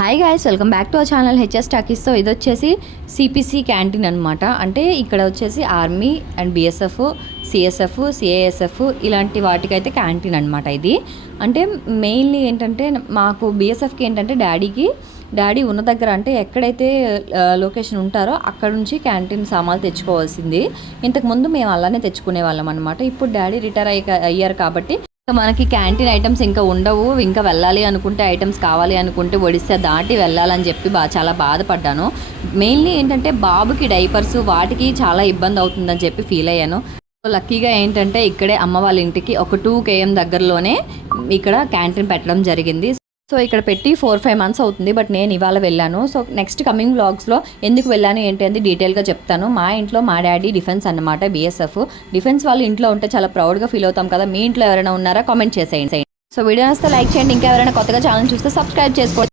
Hi guys, welcome back to our channel HS talkies. So ఇది వచ్చేసి CPC canteen అనమాట. అంటే ఇక్కడ వచ్చేసి army and BSF, CSF, CASF ఇలాంటి వాటికైతే క్యాంటీన్ అనమాట ఇది. అంటే మెయిన్లీ ఏంటంటే మాకు బిఎస్ఎఫ్కి ఏంటంటే డాడీ ఉన్న దగ్గర అంటే ఎక్కడైతే లొకేషన్ ఉంటారో అక్కడ నుంచి క్యాంటీన్ సామాన్లు తెచ్చుకోవాల్సింది. ఇంతకుముందు మేము అలానే తెచ్చుకునే వాళ్ళం అనమాట. ఇప్పుడు డాడీ రిటైర్ అయ్యారు కాబట్టి మనకి క్యాంటీన్ ఐటమ్స్ ఇంకా ఉండవు. ఇంకా వెళ్ళాలి అనుకుంటే, ఐటమ్స్ కావాలి అనుకుంటే ఒడిస్సా దాటి వెళ్ళాలని చెప్పి చాలా బాధపడ్డాను. మెయిన్లీ ఏంటంటే బాబుకి డైపర్స్ వాటికి చాలా ఇబ్బంది అవుతుందని చెప్పి ఫీల్ అయ్యాను. లక్కీగా ఏంటంటే ఇక్కడే అమ్మ వాళ్ళ ఇంటికి ఒక 2 km దగ్గరలోనే ఇక్కడ క్యాంటీన్ పెట్టడం జరిగింది. సో ఇక్కడ పెట్టి 4-5 months అవుతుంది. బట్ నేను ఇవాళ వెళ్ళాను. సో నెక్స్ట్ కమింగ్ వ్లాగ్స్లో ఎందుకు వెళ్ళాను ఏంటి అనేది డీటెయిల్గా చెప్తాను. మా ఇంట్లో మా డాడీ డిఫెన్స్ అన్నమాట, బిఎస్ఎఫ్. డిఫెన్స్ వాళ్ళు ఇంట్లో ఉంటే చాలా ప్రౌడ్గా ఫీల్ అవుతాం కదా. మీ ఇంట్లో ఎవరైనా ఉన్నారా కామెంట్ చేసేయండి. సో వీడియో వస్తే లైక్ చేయండి. ఇంకా ఎవరైనా కొత్తగా ఛానల్ చూస్తే సబ్స్క్రైబ్ చేసుకోండి.